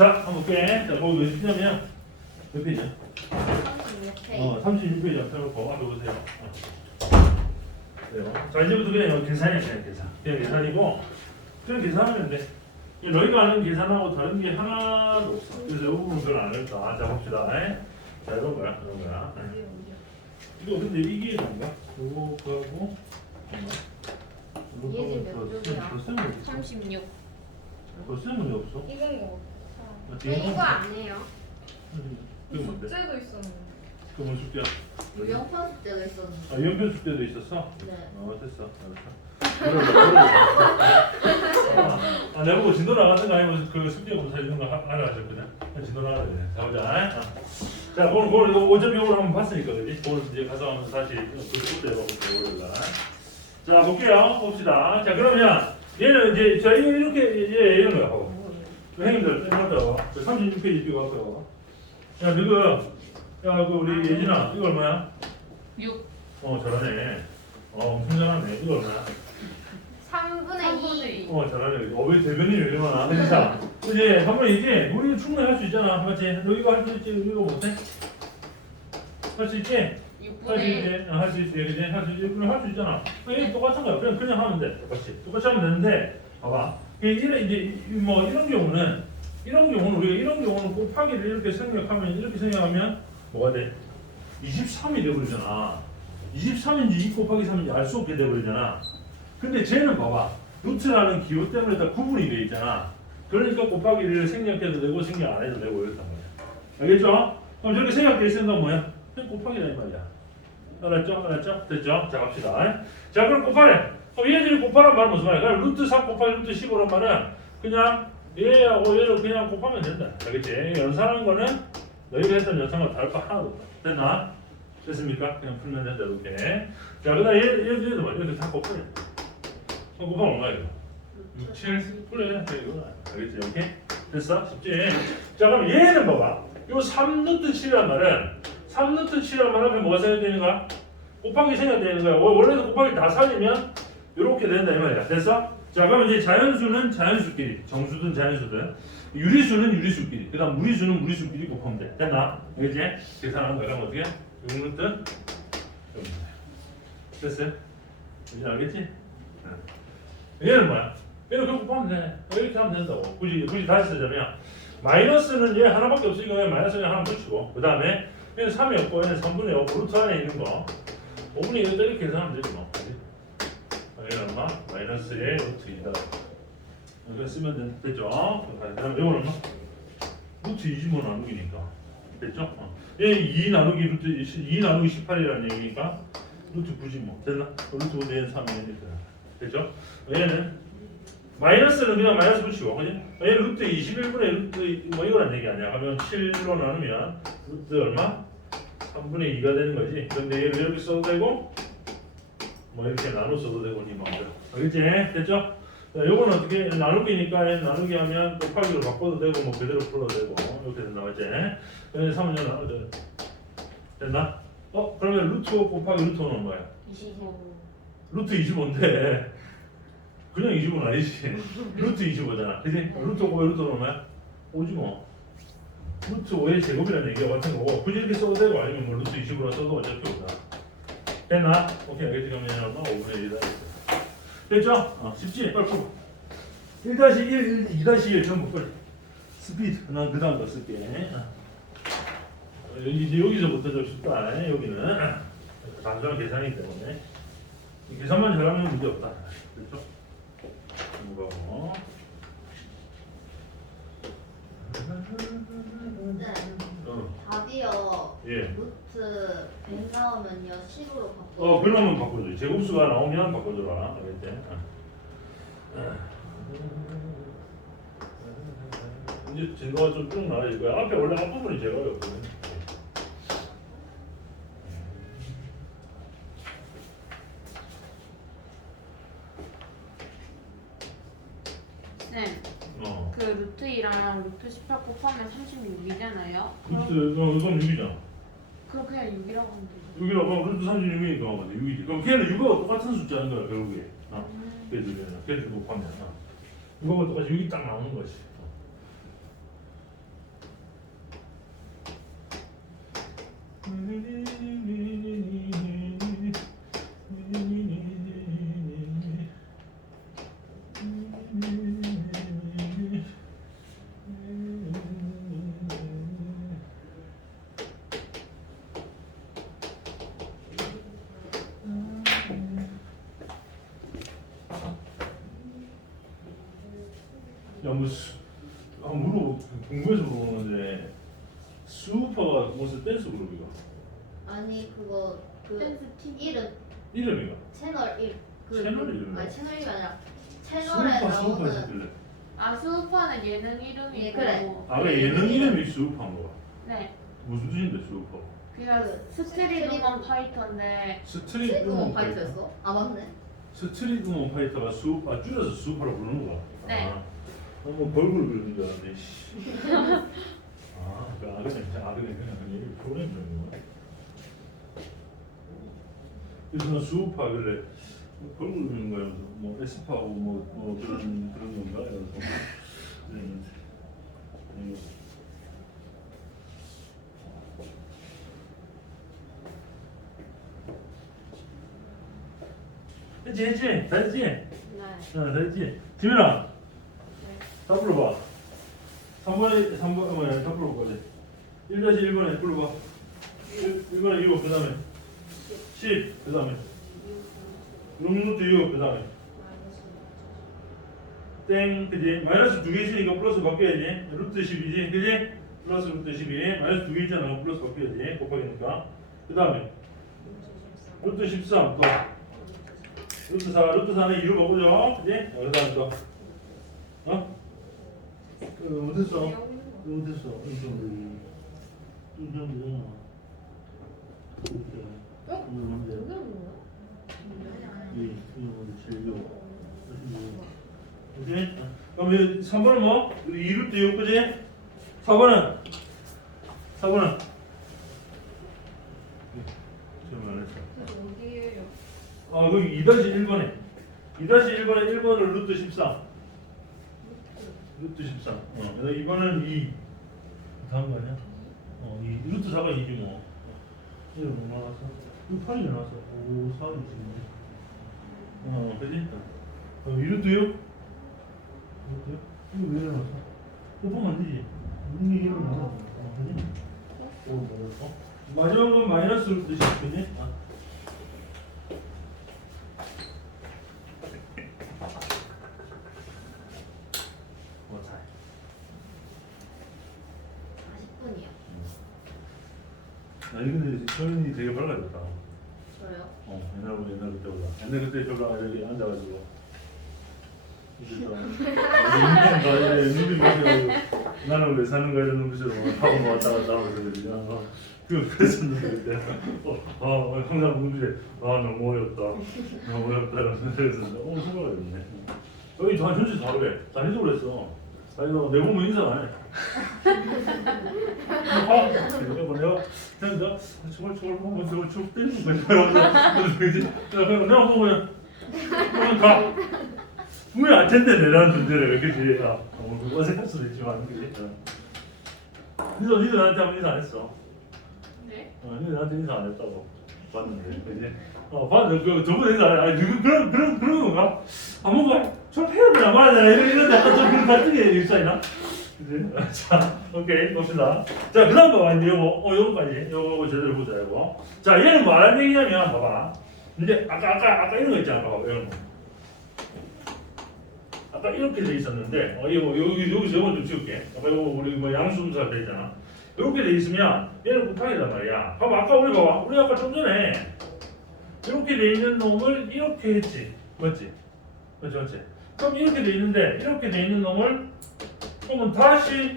자, 한번 볼게. 자, 뭐, 거기 몇 페이지냐면 몇 페이지야? 36페이지. 어, 36페이지 앞에 놓고 앞에 보세요. 어. 자, 이제부터 그냥 계산이야, 그냥 계산. 그냥 계산이고 그냥 계산하면 돼. 너희가 아는 계산하고 다른 게 하나도 없어. 그래서 이 부분 별로 안 어렵다. 자, 봅시다. 에? 자, 이런 거야, 이런 거야. 예. 이거 근데 이게 뭔가? 요거하고 얘는 몇 쪽이야? 몇 쌤은 없어? 몇 쌤은 없어? 이건 뭐? 어떻게 이거 안 해요. 음, 숙제도 있었는데. 그뭔 숙제야? 영파 숙제가 있었는데. 아, 연변 숙제도 있었어? 네. 어, 됐어. 알았어. 아, 내가 보고 진도 나가든가 아니면 뭐 그 숙제 뭐 검사 이런 거 하- 하라 하자 그냥 진도 나가야 돼. 가보자. 아. 자, 오늘, 오늘 이거 어차피 한번 봤으니까, 그지? 오늘 이제 가서 한번 다시 그 숙제 해볼게요, 월요일 자, 볼게요. 봅시다. 자, 그러면 얘는 이제 저희 이렇게, 얘 이런 거야. 형님들 쌤하자 36페이지 그 비고 왔어요 야 누구 야그 우리 예진아 이거 얼마야? 6. 어 잘하네 어 엄청 잘하네 이거 얼마야? 3분의 2. 어 잘하네 어왜 대변인이 왜 이러나 진짜 그지 한 번에 이제 우리 충분히 할 수 있잖아 맞지? 너 이거 할 수 있지 이거 못해? 할 수 있지? 할수 있지? 아, 할수 있지 그지? 할 수 있지 할수 있잖아 아, 이거 똑같은 거야 그냥 그냥 하면 돼 똑같이 똑같이 하면 되는데 봐봐 그 이런 이제 뭐 이런 경우는 이런 경우는 우리가 이런 경우는 곱하기를 이렇게 생각하면 이렇게 생각하면 뭐가 돼? 23이 돼버리잖아. 23인지 2 곱하기 3인지 알 수 없게 돼버리잖아. 근데 쟤는 봐봐. 루트라는 기호 때문에 다 구분이 되어 있잖아 그러니까 곱하기를 생략해도 되고 생략 안 해도 되고 이렇단 말이야. 알겠죠? 그럼 저렇게 생략돼 있으면 뭐야? 그냥 곱하기다 말이야. 알았죠? 알았죠? 됐죠? 자 갑시다. 자 그럼 곱하래. 그럼 얘들이 곱하란 말은 무슨 말이야? 그러니까 루트 3 곱하기 루트 15란 말은 그냥 얘하고 얘를 그냥 곱하면 된다. 알겠지? 연산하는 거는 너희가 했던 연산과 다를 바 하나도 없다. 됐나? 됐습니까? 그냥 풀면 된다 이렇게. 자, 그다음 얘 얘도 뭐야? 얘도 다 곱하면. 어, 곱하면 얼마야? 6, 7 그래. 이거 알겠지? 이렇게? 됐어? 쉽지? 자, 그럼 얘는 봐봐. 요 3루트 7이란 말은 3루트 7이란 말은 뭐가 생겨야 되는가? 곱하기 생각되는 거야. 원래도 곱하기 다 살리면 이렇게 된다 이 말이야. 됐어? 자 그럼 이제 자연수는 자연수끼리, 정수든 자연수든, 유리수는 유리수끼리, 그다음 무리수는 무리수끼리 곱하면 돼. 됐나? 이제 계산하는 거야. 그럼 어떻게? 요거는 뜻. 됐어요? 이제 알겠지? 응. 얘는 뭐야? 얘는 그냥 곱하면 돼. 이렇게 하면 된다고. 굳이 굳이 다시 쓰자면 마이너스는 얘 하나밖에 없으니까 그냥 마이너스는 하나 붙이고 그 다음에 얘는 3이 없고 얘는 3분의 5 루트 안에 있는 거 5분의 1 이렇게 계산하면 되지 뭐. 마이너스 1 루트 2다. 이렇게 쓰면 되, 죠 그다음 요거는 루트 2지뭐 나누기니까 됐죠? 어. 얘 2 나누기 루트 2 나누기 18이라는 얘기니까 루트 9지 뭐 됐나? 루트 5 내는 3이면 됐나? 됐죠? 얘는 마이너스는 그냥 마이너스 붙이고 그지? 얘 루트 21분의 루트 뭐 이거란 얘기 아니야? 그러면 7로 나누면 루트 얼마? 3분의 2가 되는 거지. 그런데 얘를 이렇게 써도 되고 뭐 이렇게 나눠 써도 되고 니 마음대로 아, 알겠지? 됐죠? 자, 요건 어떻게 나누기니까 나누기 하면 곱하기로 바꿔도 되고 뭐 그대로 풀어도 되고 이렇게 된다 이제 그래서 3년 나눠줘요 됐나? 어? 그러면 루트 곱하기 루트는 뭐야? 25 루트 25인데 그냥 25는 아니지 루트 25잖아 그지? 루트 5 루트 5는 뭐야? 5지 뭐 루트 5의 제곱이라는 얘기가 같은 거고 굳이 이렇게 써도 되고 아니면 뭐 루트 25로 써도 어차피 오다 됐나? 오케이, 여기까지 가면이라고 5분의 1이다. 됐죠? 어, 쉽지? 빨리 풀어. 1-1, 2-1 전부 빨리. 스피드. 난그 다음 거 쓸게. 어, 여기, 이제 여기서부터 좀 쉽다. 여기는. 단순한 계산이기 때문에. 계산만 잘하면 문제 없다. 그렇죠? 뭐가고. 여기요. 예. 루트 100 나오면요 10으로 바꿔. 어 그러면 바꿔줘. 제곱수가 나오면 바꿔줘라. 알겠지? 아. 이제 제가 좀쭉 나와 이거야. 앞에 원래 앞부분이 제가였거든. 6이랑 루트 18 곱하면 36이잖아요. 그럼, 루트 그럼 이건 6이잖아. 그럼 그냥 6이라고 하면 되죠. 6이라고 그럼 루트 36이니까 뭐 맞아. 6이지. 그럼 걔는 6하고 똑같은 숫자인 거야 결국에. 아, 음. 걔들 걔들 곱하면 어. 아. 6하고 똑같이 6이 딱 나오는 거지. 어. 음. 무슨 댄스 그룹이가 아니 그거 그 댄스 팀. 이름 이름이가 채널 일 그, 채널 이름이요? 아니 채널 이름이 아니라 채널에 슈퍼 슈퍼 나오는 했길래 아 수우파는 예능 이름이고. 예, 그래. 아 그래 예능 이름이 슈퍼인 거야 네. 무슨 뜻인데 슈퍼 그니까 그 스트릿 우먼 파이터인데 스트릿 음원 파이터 파이터였어? 아 맞네 스트릿 음원 파이터가 수, 아 줄여서 슈퍼로 부르는 거야 네. 아, 어, 뭐 벌꿀 그러는 줄 알았네 씨. 아, 그, 아 그냥 아 그냥 프로그램 그런 거야 그래서 수우파 그래 뭐 벌꿀 그러는 거야 그래서 뭐 에스파하고 뭐, 뭐 그런 그런 건가 그래서 음. 했지 했지 다 했지 네. 어, 다 했지 지민아 다 불러봐 3번에 3번 뭐야 다 불러봐 이제 1-1번에 불러봐 1, 번에 6, 그 다음에. 10, 그 다음에. 6루트 6, 그 다음에. 땡, 그지? 마이너스 두 개 있으니까 플러스 바뀌어야지. 루트 12지, 그지? 플러스 루트 12, 마이너스 두 개 있잖아. 플러스 바뀌어야지. 곱하기니까. 그 다음에. 루트 13, 또. 루트 4, 루트 4는 2로 바꾸죠, 그지? 어, 그 다음에 또. 어? 그 못했어 못했어 좀 좀, 어? 뭔데? 여기 있는 거야? 이, 이거 뭔데? 제일 오케이? 그럼 3번은 뭐? 2루트 6, 그지? 4번은? 4번은? 지금 안 했어. 어디에요? 아, 거기 2-1번에. 2-1번에 1번을 루트 13. 루트 13. 어, 그래서 2번은 2. 다음 거 아니야? 어, 2. 루트 4가 2지 뭐. 이거 뭐 나왔어? 이거 8이 나왔어. 5, 4, 6, 7. 어, 그지? 어, 2루트 6? 루트 6? 이거 왜 나왔어? 곱하면 안 되지. 눈이 이거 나왔어. 어, 그지? 어, 뭐야? 어? 마지막은 마이너스 루트 10, 그지? 아. 뭐 잘. 40분이요 아니 근데 소연이 되게 밝아졌다. 저요? 어 옛날보다 옛날 그때보다. 옛날 그때 저랑 여기 앉아가지고. 이제 또 나는 왜 사는 거야 이런 눈빛으로 막 하고 뭐 왔다 갔다 하면서 그냥 어, 그 그랬었는데 그때 어, 어 항상 눈빛에 아 너무 어렵다 너무 어렵다 이러면서 그랬었는데 어 소가가 있네. 여기 저 현실 다 그래. 다 해서 그랬어. 아니 너 내보면 인사 안 해. 아, 뭐 그냥 내가 저걸 저걸 보면 저걸 저걸 때리는 거야. 그러면서 그지? 그냥 내가 보고 그냥 가. 분명히 알 텐데 내라는 존재를 그지? 아, 뭐 어색할 수도 있지만 그지? 어. 그래서 니도 나한테 한번 인사 안 했어. 네. 어, 니도 나한테 인사 안 했다고 봤는데 그지? 어, 봤는데 그 저번에 인사 안 해. 아니 그 그런 그런 그런 건가? 아 뭔가 좀 해야 되나 말아야 되나 이런 이런 약간 좀 그런 갈등이 일상이나? 그지? 자, 오케이 봅시다. 자, 그 다음 봐봐. 이제 요거, 어, 요거까지. 요거 제대로 보자, 이거. 자, 얘는 뭐 하는 얘기냐면, 봐봐. 이제 아까, 아까, 아까 이런 거 있잖아. 봐봐, 이런 거. 아까 이렇게 돼 있었는데, 어, 이거, 여기, 여기서 요거 좀 지울게. 아까 요거 우리 뭐 양수음사 돼 있잖아. 이렇게 돼 있으면 얘는 곱하기란 말이야. 봐봐, 아까 우리 봐봐. 우리 아까 좀 전에 이렇게 돼 있는 놈을 이렇게 했지. 맞지? 맞지, 맞지? 그럼 이렇게 돼 있는데, 이렇게 돼 있는 놈을 그러면 다시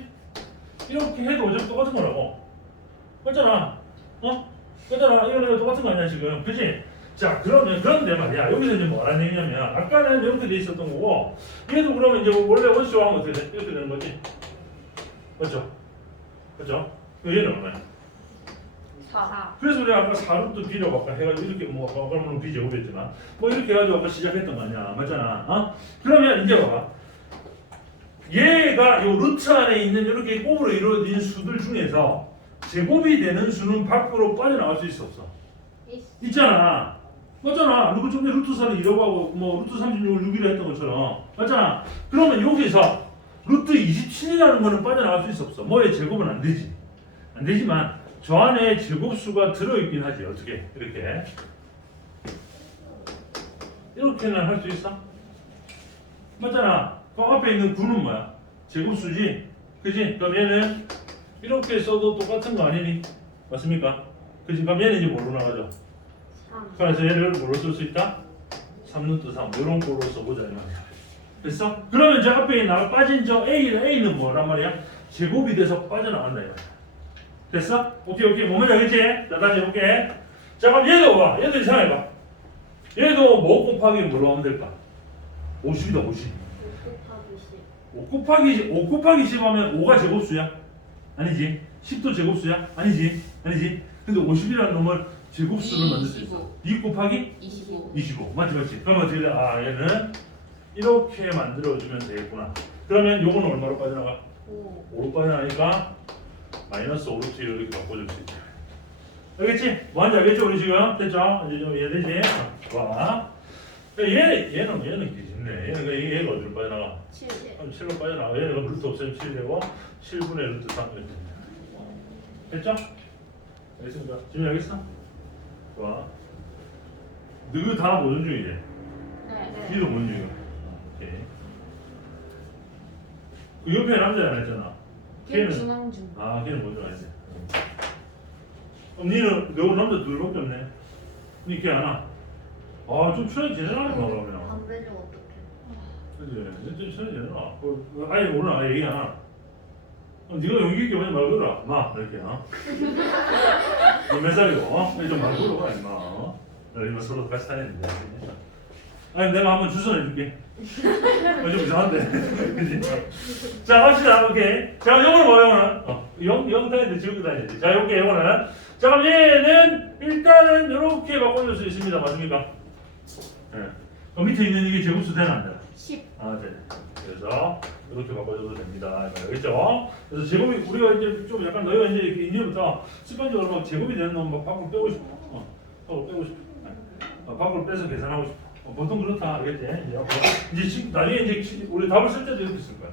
이렇게 해도 어차피 똑같은 거라고. 맞잖아. 어? 맞잖아. 이거는 똑같은 거 아니야 지금. 그지? 자 그러면 그런데 말이야 여기서 이제 뭐 하는 얘기냐면 아까는 이렇게 돼 있었던 거고 얘도 그러면 이제 원래 원수로 하면 어떻게 돼? 이렇게 되는 거지. 맞죠? 그죠? 얘는 얼마야? 4. 그래서 우리가 아까 4루트 비려고 아까 해가지고 이렇게 뭐 아까 그러면 비제곱 했지만 뭐 이렇게 해가지고 아까 시작했던 거 아니야 맞잖아 어? 그러면 이제 봐봐 얘가 요 루트 안에 있는 이렇게 곱으로 이루어진 수들 중에서 제곱이 되는 수는 밖으로 빠져나갈 수 있어 없어? 있잖아. 맞잖아. 누구 좀 전에 루트 4를 2라고 하고 뭐 루트 36을 6이라 했던 것처럼. 맞잖아. 그러면 여기서 루트 27이라는 거는 빠져나갈 수 있어 없어? 뭐의 제곱은 안 되지. 안 되지만 저 안에 제곱수가 들어있긴 하지. 어떻게? 이렇게. 이렇게는 할 수 있어? 맞잖아 그 앞에 있는 9는 뭐야? 제곱수지 그지? 그럼 얘는 이렇게 써도 똑같은 거 아니니? 맞습니까? 그지? 그럼 얘는 이제 뭐로 나가죠? 3 그래서 얘를 뭐로 쓸 수 있다? 3루트 3 이런 걸로 써보자 이 말이야 됐어? 그러면 저 앞에 나가 빠진 저 A, A는 뭐란 말이야? 제곱이 돼서 빠져나간다 이 말이야 됐어? 오케이 오케이 뭐면 알겠지? 자 다시 해볼게 자 그럼 얘도 봐 얘도 생각해봐 얘도 뭐 곱하기 뭘로 하면 될까? 50이다 50 5 곱하기 10 5 곱하기 5 곱하기 10 하면 5가 제곱수야? 아니지 10도 제곱수야? 아니지 아니지 근데 50이라는 놈을 제곱수를 만들 수 있어 2 곱하기 25 25 맞지 맞지 그러면 어떻게 돼? 아 얘는 이렇게 만들어주면 되겠구나 그러면 요거는 얼마로 빠져나가? 5 5로 빠져나가니까 마이너스 5루트 이렇게 바꿔줄 수 있다 알겠지? 뭔지 알겠죠 우리 지금? 됐죠? 이제 좀 이해되지? 어, 좋아 얘, 얘는 얘는 기집 네 얘는 그 얘가 어디로 빠져나가? 7 그럼 7로 빠져나가. 그럼 루트 없으면 7이 되고 7분의 루트 3 이렇게 됩니다. 됐죠? 알겠습니까? 지금 알겠어? 좋아. 너희 다 모든 중이지? 네 니도 모든 중이야 오케이. 그 옆에 남자 안 했잖아. 걔 걔는- 중앙 중. 아 걔는 먼저 가야지 그럼 니는 너 남자 둘밖에 없네. 니걔 하나. 아좀 친하게 지내라는 거 그러면. 담배 좀 어떡해 그지? 지내라 그, 그 아예 모르나 아예 얘기 안 하나 어, 네가 용기 있게 말 걸어라 마 이렇게 어? 너몇 살이고 어? 좀말 걸어봐 임마 어? 이거 서로 같이 다니는데 아니 내가 한번 주선해 줄게 어, 좀 이상한데 그지? 자 갑시다 오케이 자 영어는 뭐야 영어는? 어, 영, 영 다니는데 지우고 다니지 자 요게 영어는 자 그럼 얘는 일단은 이렇게 바꿔줄 수 있습니다 맞습니까? 예. 그 밑에 있는 이게 제곱수 되나 안 되나? 10 아, 네. 그래서 이렇게 바꿔줘도 됩니다. 알겠죠? 그래서 제곱이 우리가 이제 좀 약간 너희가 이제 이렇게 이제부터 습관적으로 막 제곱이 되는 놈 막 밖으로 빼고 싶어. 어, 밖으로 빼고 싶어. 네. 어, 밖으로 빼서 계산하고 싶어. 어, 보통 그렇다, 알겠지? 이제 앞으로 이제 지- 나중에 이제 시- 우리 답을 쓸 때도 이렇게 쓸 거야.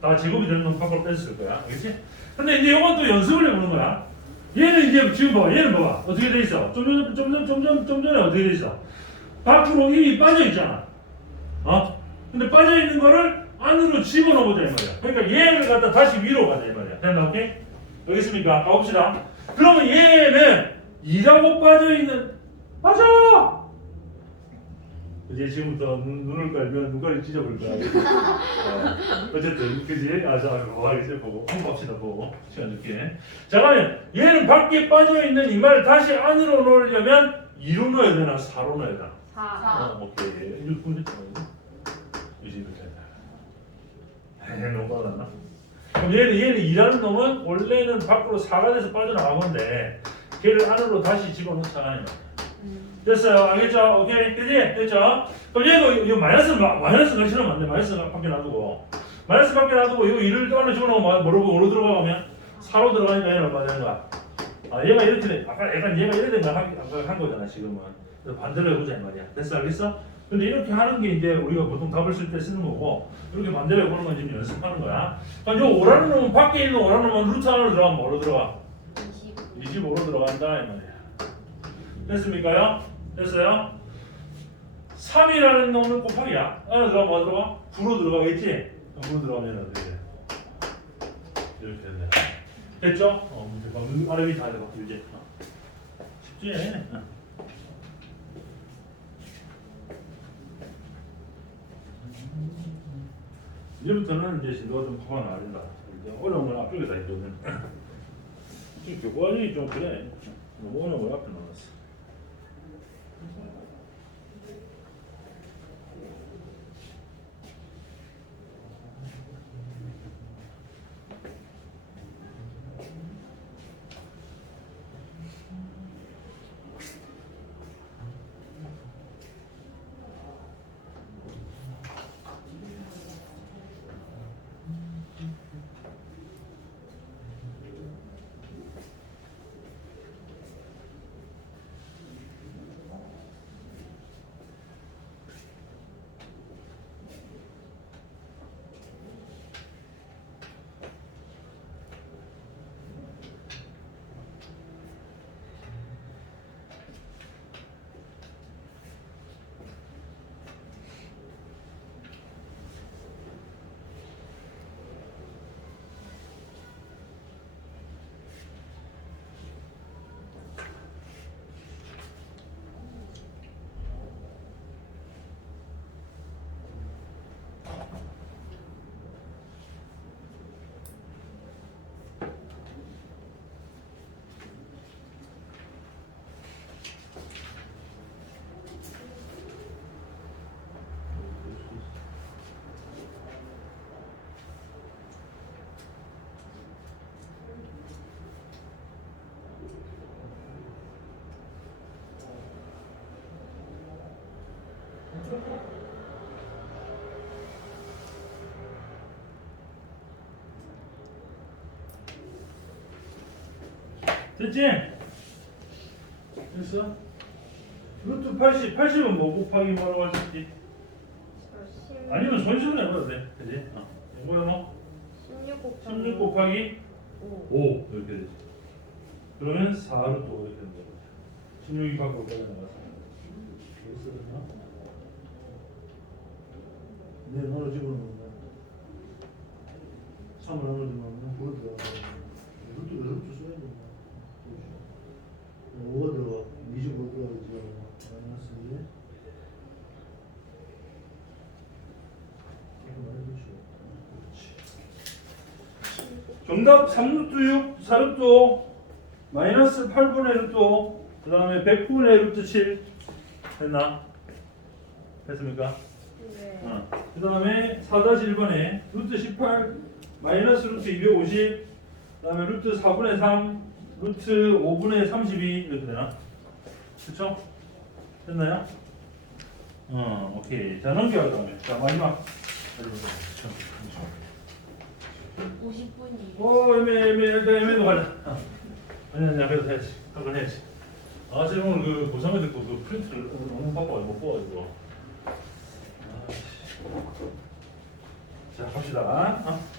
다 제곱이 되는 놈 밖으로 쓸 거야, 알겠지? 근데 이제 이건 또 연습을 해보는 거야. 얘는 이제 지금 봐봐, 얘는 봐봐, 어떻게 돼 있어? 좀 전, 좀 전, 좀 전에 어떻게 돼 있어? 밖으로 힘이 빠져 있잖아. 어? 근데 빠져 있는 거를 안으로 집어넣어보자 이 말이야. 그러니까 얘를 갖다 다시 위로 가자 이 말이야. 됐나 오케이? 알겠습니까? 가봅시다. 그러면 얘는 2라고 빠져 있는 맞아. 이제 지금부터 눈, 눈을 깔면 눈깔이 찢어버릴 거야. 어, 어쨌든 그지? 아자 뭐 하겠지 보고 한번 봅시다 보고 시간 줄게. 자 그러면 얘는 밖에 빠져 있는 이 말을 다시 안으로 넣으려면 2로 넣어야 되나 4로 넣어야 되나? 4 어, 오케이. 이거 군대 유지 이렇게. 에이, 너무 빨랐나? 그럼 얘는 얘는 일하는 놈은 원래는 밖으로 4가 돼서 빠져나간 건데 걔를 안으로 다시 집어넣잖아요. 음. 됐어요. 알겠죠? 오케이. 그지? 됐죠? 그럼 얘도 이거 마이너스 마- 마이너스 가시면 안 돼. 마이너스 밖에 놔두고 마이너스 밖에 놔두고 이거 1을 안에 집어넣으면 뭐로 뭐로 들어가면 4로 들어가니까 얘는 얼마 되는 거야? 아 얘가 이렇게 돼. 아까 약간 얘가 이렇게 한, 한 거잖아 지금은. 반대로 해보자 이 말이야. 됐어 알겠어? 근데 이렇게 하는 게 이제 우리가 보통 답을 쓸 때 쓰는 거고 이렇게 반대로 해보는 건 지금 연습하는 거야. 그럼 요 오라는 놈은 밖에 있는 오라는 놈은 루트 안으로 들어가면 뭐로 들어가? 25 25로 들어간다 이 말이야. 됐습니까요? 됐어요? 3이라는 놈은 곱하기야. 안에 들어가면 뭐 들어가? 9로 들어가겠지? 9로 들어가면 어떻게 돼? 이렇게 되네. 됐죠? 어, 아래 위다 해봐. 이제. 어. 쉽지? 어. 이제부터는 이제 진도가 좀 커가 나야 된다. 이제 어려운 건 앞쪽에 다 있거든. 지금 교과전이 좀 그래. 너무 어려운 걸 앞에 넣었어. 됐지? 됐어? 루트 80, 80은 뭐 곱하기 뭐라고 할 수 있지? 아니면 손실로 해봐도 돼. 그지? 어. 이거야 뭐? 16 곱하기 16 곱하기 5 5 이렇게 되지. 그러면 4로 또 이렇게 되는 거죠. 16이 밖으로 빠져나가서. 됐어? 네, 하나 집어넣는 거야. 3을 하나 집어넣으면 9로 들어가. 루트 왜 루트 써야 되나? 5가 들어가. 25 들어가지. 마이너스 2. 정답 3루트 6, 4루트 5, 마이너스 8분의 루트 5, 그 다음에 100분의 루트 7 됐나? 됐습니까? 네. 어. 그 다음에 4-1번에 루트 18, 마이너스 루트 250, 그 다음에 루트 4분의 3, 루트 5분의 32 이렇게 되나? 그쵸? 됐나요? 어, 오케이. 자, 넘겨가 다음에. 자, 마지막. 50분이 오, 애매, 애매, 일단 애매도 가자. 어. 아니, 아니, 그래도 해야지. 한번 해야지. 아, 제가 오늘 그 고상을 듣고 그 프린트를 너무 바빠가지고 못 뽑아가지고. 아이씨. 자, 갑시다. 어?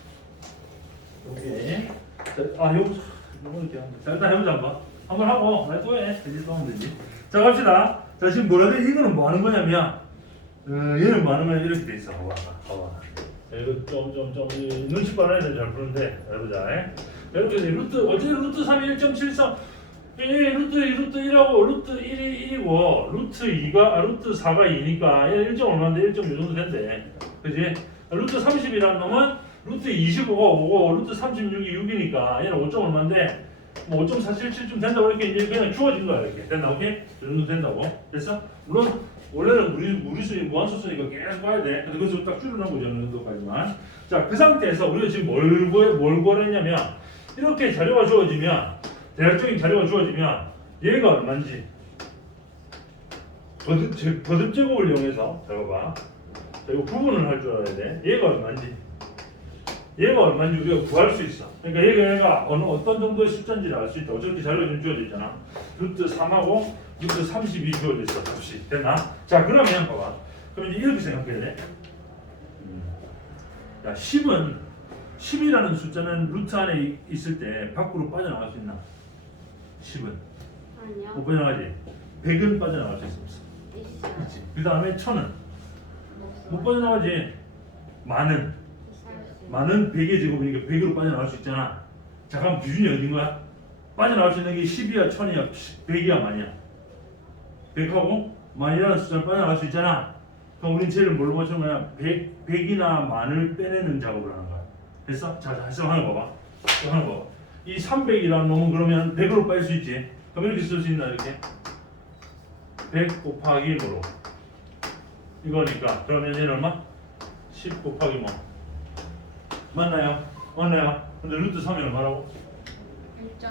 오케이. 자, 아, 요거, 요거 이렇게 하면 돼. 자, 일단 해보자, 한번. 한번 하고, 나또 해. 되지, 또 하면 되지. 자, 갑시다. 자, 지금 뭐라 돼? 이거는 뭐 하는 거냐면, 어, 얘는 뭐 하는 거냐, 이렇게 돼 있어. 봐봐, 봐봐. 자, 이거 좀, 좀, 좀, 이 눈치 빨아야 돼, 잘 푸는데. 해보자. 에? 이렇게 돼. 루트, 어제 루트 3이 1.73. 이 루트 2, 루트 1하고 루트 1이 1이고 루트 2가 아, 루트 4가 2니까 얘 1점 얼마인데 1점 요 정도 된대. 그지? 루트 30이라는 놈은 루트 25가 5고 루트 36이 6이니까 얘는 5점 얼마인데 뭐 5.477쯤 된다고 이렇게 이제 그냥 주어진 거야 이렇게 됐나 오케이? 이 정도 된다고 됐어? 물론 원래는 무리 무리수니 무한소수니까 계속 봐야 돼. 근데 그래서 딱 줄여놓은 거죠 어느 정도까지만. 자그 상태에서 우리가 지금 뭘, 구- 뭘 구하랬냐면 이렇게 자료가 주어지면 대략적인 자료가 주어지면 얘가 얼마인지 제- 거듭 제곱을 이용해서 잘 봐봐 자, 이거 구분을 할 줄 알아야 돼 얘가 얼마인지 얘가 얼마인지 우리가 구할 수 있어 그러니까 얘가 얘가 어느 어떤 정도의 숫자인지를 알 수 있다 어차피 자료가 좀 주어져 있잖아 루트 3하고 루트 32 주어져 있어 값이 됐나? 자 그러면 봐봐 그럼 이제 이렇게 생각해야 돼 음. 야 10은 10이라는 숫자는 루트 안에 이- 있을 때 밖으로 빠져나갈 수 있나? 10은 아니요 못 빠져나가지. 100은 빠져나갈 수 있어 없어. 있어요. 그렇지. 그 다음에 1000은 못 없어요. 빠져나가지. 만은 만은 100의 제곱이니까 100으로 빠져나갈 수 있잖아. 자 그럼 기준이 어딘 거야? 빠져나갈 수 있는 게 10이야 1000이야 100이야 만이야. 100하고 만이라는 숫자는 빠져나갈 수 있잖아. 그럼 우린 쟤를 뭘로 맞추는 거야? 100, 100이나 만을 빼내는 작업을 하는 거야. 됐어? 자, 자, 해석 하나 봐봐. 하나 봐봐. 이 300이라는 놈은 그러면 100으로 빠질 수 있지. 그럼 이렇게 쓸 수 있나 이렇게? 100 곱하기 뭐로? 이거니까 그러면 얘는 얼마? 10 곱하기 뭐? 맞나요? 맞나요? 근데 루트 3이 얼마라고? 1.7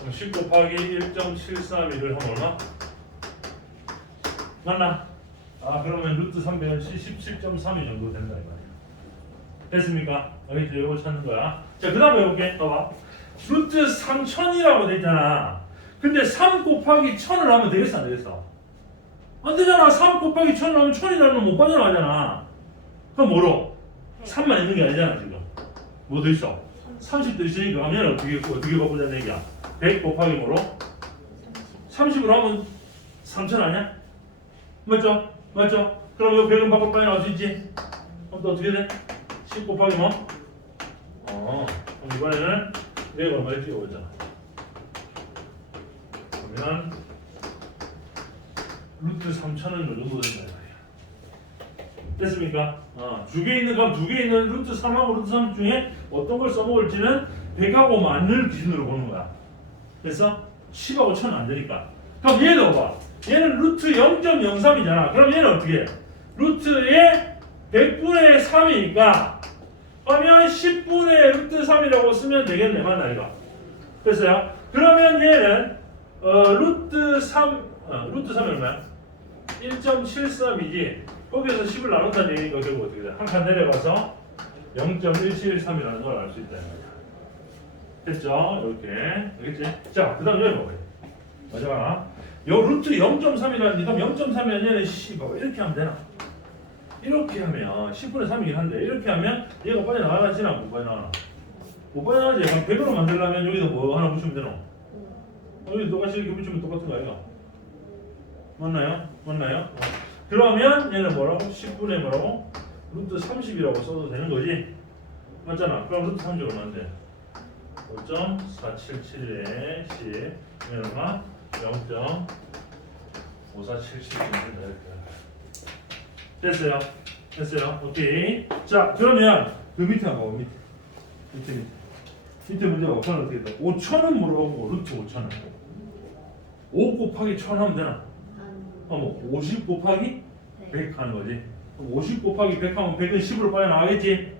그럼 10 곱하기 1.731을 하면 얼마? 맞나? 아 그러면 루트 300은 17.32 정도 된다 이 말이야 됐습니까? 알겠죠? 이거 찾는 거야 자 그 다음에 해볼게 봐봐 루트 3000이라고 돼 있잖아 근데 3 곱하기 1000을 하면 되겠어 안 되겠어? 안 되잖아 3 곱하기 1000을 하면 1000이라는 건못 빠져나가잖아 그럼 뭐로? 3만 있는 게 아니잖아 지금 뭐도 있어? 30도 있으니까 하면 어떻게 어떻게 바꾸자는 얘기야 100 곱하기 뭐로? 30으로 하면 3천 아니야? 맞죠? 맞죠? 그럼 이거 100은 밖으로 빠져나갈 수 있지? 그럼 또 어떻게 돼? 10 곱하기 뭐? 어 그럼 이번에는 내가 얼마를 찍어보자 그러면 루트 3천은 요 정도 된다 됐습니까? 어, 두개 있는 그럼 두 개 있는 루트 3하고 루트 3 중에 어떤 걸 써먹을지는 100하고 만을 기준으로 보는 거야 됐어? 10하고 1000은 안 되니까. 그럼 얘도 봐. 얘는 루트 0.03이잖아. 그럼 얘는 어떻게 해? 루트의 100분의 3이니까 그러면 10분의 루트 3이라고 쓰면 되겠네. 맞나 이거? 됐어요? 그러면 얘는 어, 루트 3 어, 루트 3이 얼마야? 1.73이지 거기서 10을 나눈다는 얘기가 결국 어떻게 돼? 한 칸 내려가서 0.173이라는 걸 알 수 있다. 됐죠? 이렇게 알겠지? 자, 그 다음 여기 봐봐요. 맞아. 요 루트 0.3이라는 그럼 0.3이 아니라 씨, 봐 이렇게 하면 되나? 이렇게 하면 10분의 3이긴 한데 이렇게 하면 얘가 빠져나가지나 못 빠져나가나? 못 빠져나가지. 그럼 100으로 만들려면 여기다 뭐 하나 붙이면 되노? 여기 똑같이 이렇게 붙이면 똑같은 거 아이가? 맞나요? 맞나요? 어. 그러면 얘는 뭐라고? 10분의 뭐라고? 루트 30이라고 써도 되는 거지? 맞잖아. 그럼 루트 30은 안 돼. 5.477에 10 얼마? 0.5477 됐어요. 됐어요. 오케이. 자 그러면 그 밑에 한번 봐. 밑에 밑에 밑에 밑에 문제가 5천은 어떻게 돼? 5천은 물어보고 루트 5천은 5 곱하기 1000 하면 되나? 안 그럼 50 곱하기 돼. 100 하는 거지. 그럼 50 곱하기 100 하면 100은 10으로 빠져나가겠지?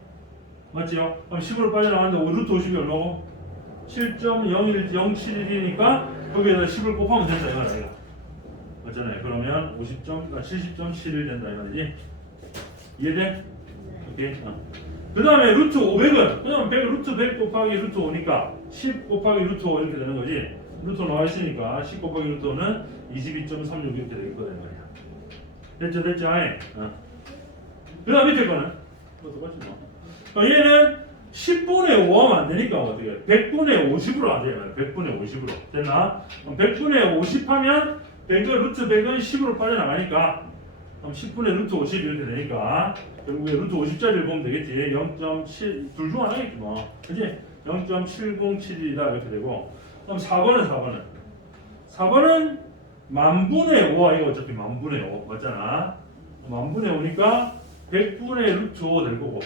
맞지요? 그럼 10으로 빠져나가는데 오- 루트 50이 얼마고? 7.0107이니까 거기에다 10을 곱하면 된다 이거 아니야? 맞잖아요. 그러면 50점, 아, 70.71 된다 이 말이지? 이해돼? 네. 오케이. 어. 그 다음에 루트 500은 그냥 100 루트 100 곱하기 루트 5니까 10 곱하기 루트 5 이렇게 되는 거지. 루트 나와 있으니까 10 곱하기 루트 5는 22.36 이렇게 되겠거든 말이야. 됐죠, 됐죠, 아예. 어. 그 다음 밑에 거는 뭐. 그러니까 얘는 10분의 5 하면 안 되니까 어떻게? 해? 100분의 50으로 안 돼요. 100분의 50으로 됐나? 그럼 100분의 50 하면 100은 루트 100은 10으로 빠져나가니까 그럼 10분의 루트 50 이렇게 되니까 결국에 루트 50짜리를 보면 되겠지 0.7 둘 중 하나겠지 뭐 그지 0.707이다 이렇게 되고 그럼 4번은 4번은 4번은 만분의 5야 이거 어차피 만분의 5 맞잖아 만분의 5니까 100분의 루트 5 될 거고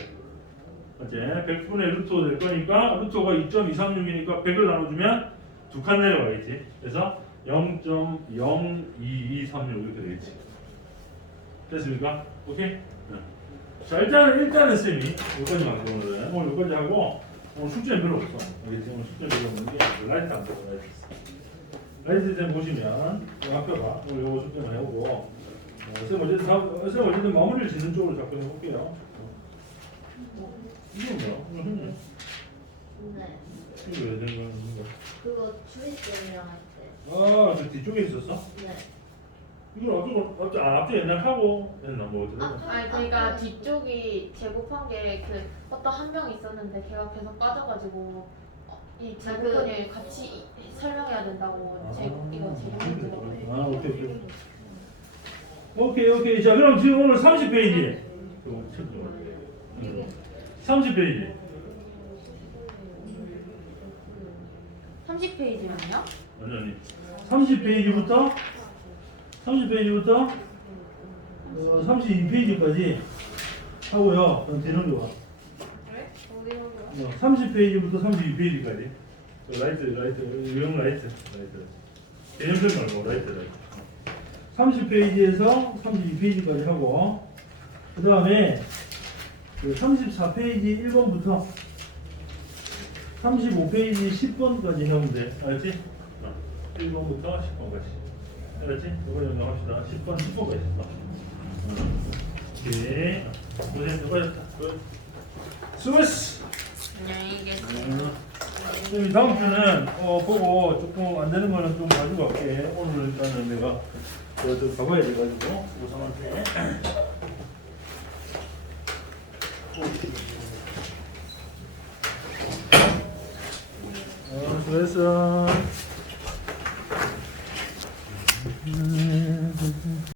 맞지 100분의 루트 5 될 거니까 루트 5가 2.236이니까 100을 나눠주면 두 칸 내려가겠지 그래서 0.02236 이렇게 되겠지 됐습니까? 오케이? 네. 자 일단은 일단은 쌤이 여기까지만 하고 오늘은 오늘 여기까지 하고 오늘 숙제는 별로 없어 알겠지? 오늘 숙제는 별로 없는 게 라이트 안 보고 라이트 쌤 보시면 요 앞에 봐 오늘 요거 숙제만 해오고 어, 쌤 어쨌든 다, 쌤 어쨌든 마무리를 짓는 쪽으로 자꾸 해볼게요 어. 이건 뭐야? 네. 이거 왜 되는 거야? 그거 주희쌤이랑 할 때. 아, 저 뒤쪽에 있었어? 네. 이걸 앞쪽, 앞쪽, 아, 앞쪽 옛날 하고 했나 뭐 어떻게 아, 아니 그러니까 뒤쪽이 제곱한 게 그 어떤 한 명이 있었는데 걔가 계속 빠져가지고 어, 이 제곱편이 같이 설명해야 된다고 제 이거 제곱을 들었거든요. 아, 오케이, 오케이. 오케이, 오케이. 자, 그럼 지금 오늘 30페이지. 30페이지. 30페이지면요? 완전히. 30페이지부터 30페이지부터 어, 32페이지까지 하고요. 그럼 뒤는 거 봐. 그래? 어디로 어, 30페이지부터 32페이지까지. 라이트, 라이트, 유형 라이트, 라이트. 개념표 말고 라이트, 라이트. 30페이지에서 32페이지까지 하고, 그 다음에 그 34페이지 1번부터 35페이지 10번까지 하면 돼. 알았지? 어, 1번부터 10번까지. 알았지? 이거 연락합시다. 10번, 10번까지. 어. 오케이. 고생 수고하셨다. 끝. 수고했어. 음. 안녕히 계세요. 다음 주는 어, 보고 조금 안 되는 거는 좀 가지고 갈게. 오늘 일단은 내가 저저 가봐야 돼가지고 우상한테. 어, 수고했어.